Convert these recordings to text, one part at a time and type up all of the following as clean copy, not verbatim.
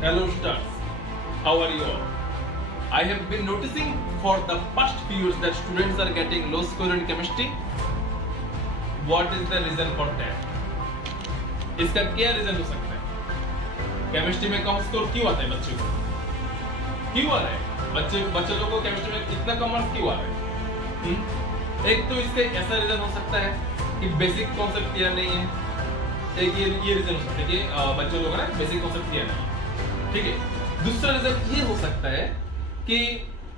Hello stars, how are you all? I have been noticing for the past few years that students are getting low score in chemistry. What is the reason for that? इसका क्या reason हो सकता है? Chemistry में कम score क्यों आता है बच्चों को? क्यों आ रहा है? बच्चे लोगों को केमिस्ट्री में इतना कम मार्क्स क्यों आ रहा है? एक तो इसका ऐसा रीजन हो सकता है कि बेसिक कॉन्सेप्ट क्लियर नहीं है। एक ये रीजन हो सकता है कि बच्चे लोगों ने बेसिक कॉन्सेप्ट क्लियर नहीं है। ठीक है। दूसरा रीजन ये हो सकता है कि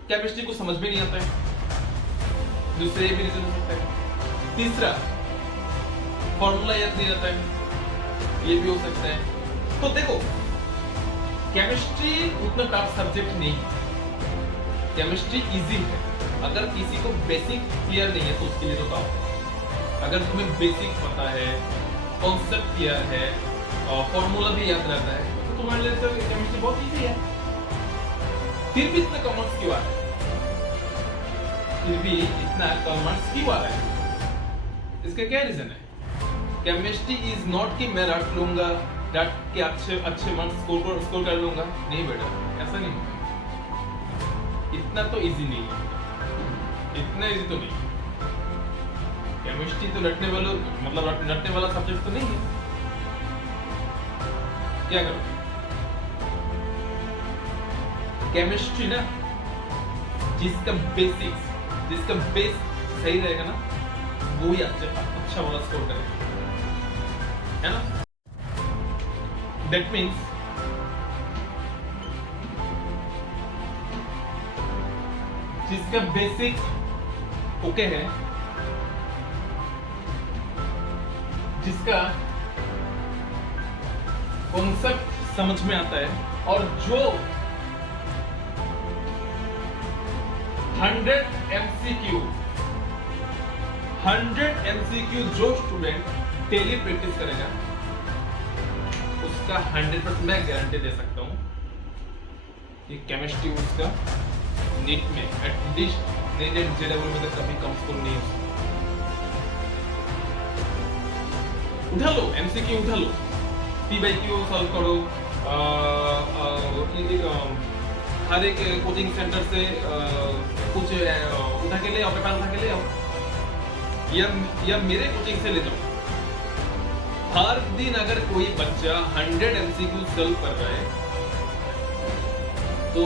केमिस्ट्री को समझ में नहीं आता है। दूसरा ये भी रीजन हो सकता है। तीसरा फॉर्मूला याद नहीं रहता है, ये भी हो सकता है। तो देखो, केमिस्ट्री उतना टफ सब्जेक्ट नहीं है। केमिस्ट्री इजी है। अगर किसी को बेसिक क्लियर नहीं है तो उसके लिए तो काम। अगर तुम्हें बेसिक पता है, कॉन्सेप्ट क्लियर है और फॉर्मूला भी याद रहता है तो तुम्हारे लिए तो केमिस्ट्री बहुत इजी है। फिर भी इतना कम मार्क्स क्यों आ रहा है? फिर भी इतना कम मार्क्स क्यों आ रहा है? इसका क्या रीजन है? केमिस्ट्री इज नॉट कि मैं रट लूंगा, रट के अच्छे मार्क्स स्कोर कर लूंगा। नहीं बेटा, ऐसा नहीं होगा। इतना तो इजी नहीं है, इतना इजी तो नहीं। केमिस्ट्री तो रटने वाला सब्जेक्ट तो नहीं है। क्या करो? केमिस्ट्री ना, जिसका बेस सही रहेगा ना, वो ही अच्छा वाला स्कोर करेगा, है ना? That means जिसका बेसिक ओके है, जिसका कॉन्सेप्ट समझ में आता है और जो 100 MCQ जो स्टूडेंट डेली प्रैक्टिस करेगा उसका 100% मैं गारंटी दे सकता हूँ कि केमिस्ट्री उसका नीट में एटलीस्ट नीट एंड जेडब्ल्यू में तो कभी कम स्कोर नहीं हो सकता। उठा लो एमसीक्यू, उठा लो, P/Q सॉल्व करो, हर एक कोचिंग सेंटर से कुछ उठा के ले आओ, पेपर उठा के ले आओ, या मेरे कोचिंग से ले जाओ। हर दिन अगर कोई बच्चा 100 MCQ सॉल्व कर रहा है तो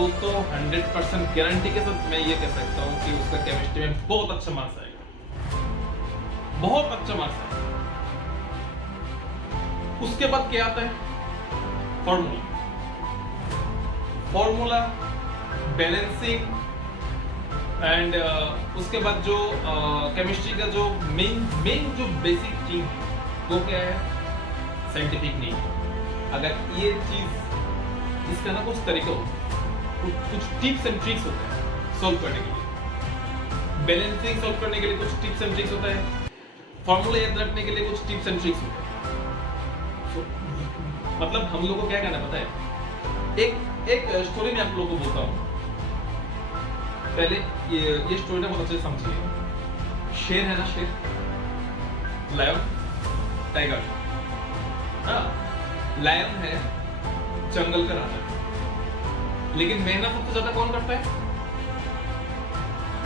100% गारंटी के साथ मैं ये कह सकता हूँ कि उसका केमिस्ट्री में बहुत अच्छा मार्क्स आएगा, बहुत अच्छा मार्क्स आएगा। उसके बाद क्या आता है? फॉर्मूला, बैलेंसिंग एंड उसके बाद जो केमिस्ट्री का जो मेन जो बेसिक चीज वो क्या है? साइंटिफिक नहीं। अगर ये चीज, इसका ना कुछ तरीका हो, कुछ टिप्स एंड ट्रिक्स होते हैं सॉल्व करने के लिए। बैलेंसिंग सॉल्व करने के लिए कुछ टिप्स एंड ट्रिक्स होता है। फॉर्मूला याद रखने के लिए कुछ टिप्स एंड ट्रिक्स होते हैं। मतलब हम लोग को क्या करना पता है? एक स्टोरी में आप लोगों को बोलता हूँ। पहले ये स्टोरी ना बहुत अच्छे से समझिए। शेर है ना, शेर, लायन, टाइगर। हाँ, लायन है जंगल का राजा, लेकिन मेहनत सबसे ज्यादा कौन करता है?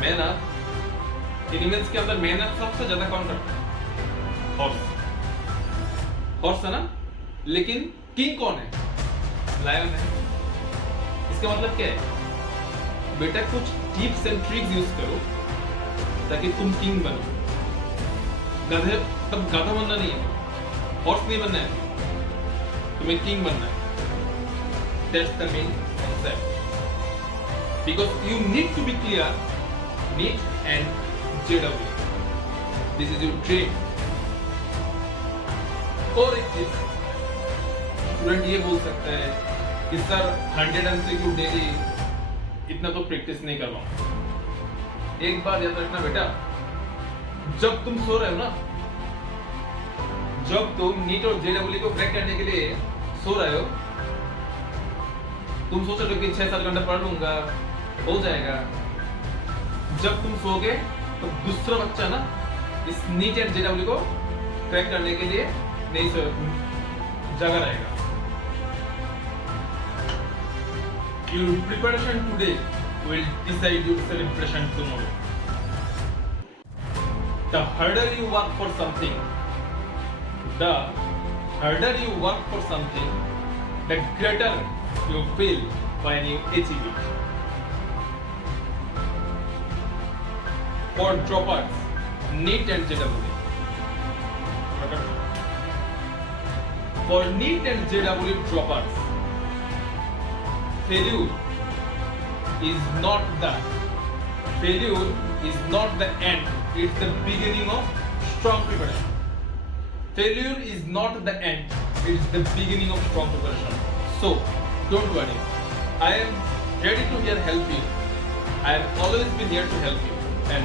मेहनत एनिमल्स के अंदर मेहनत सबसे ज्यादा कौन करता है? हॉर्स है ना। लेकिन किंग कौन है? लायन है। इसका मतलब क्या है? बेटा कुछ टिप्स एंड ट्रिक्स यूज करो ताकि तुम किंग बनो। गधे तब गधा बनना नहीं है, हॉर्स नहीं बनना है, तुम्हें किंग बनना है। That's the main concept, because you need to be clear NEET and JEE. This is your dream. और एक चीज स्टूडेंट ये बोल सकता है कि सर 100 MCQ डेली इतना तो प्रैक्टिस नहीं कर पाऊंगा। एक बात याद रखना बेटा, जब तुम सो रहे हो ना, जब तुम नीट और JEE को क्रैक करने के लिए सो रहे हो, तुम सोच रहे हो कि 6-7 घंटा पढ़ लूंगा, हो जाएगा। जब तुम सोगे तो दूसरा बच्चा ना इस नीट एंड JEE को क्रैक करने के लिए नहीं जगह रहेगा। Your preparation today will decide your celebration tomorrow. The harder you work for something, the greater you feel when you achieve it. For droppers, NEET and JEE. For NEET and JEE droppers, failure is not the end, it's the beginning of strong preparation. Failure is not the end, it's the beginning of strong preparation. So, don't worry. I am ready to help you. I have always been here to help you. And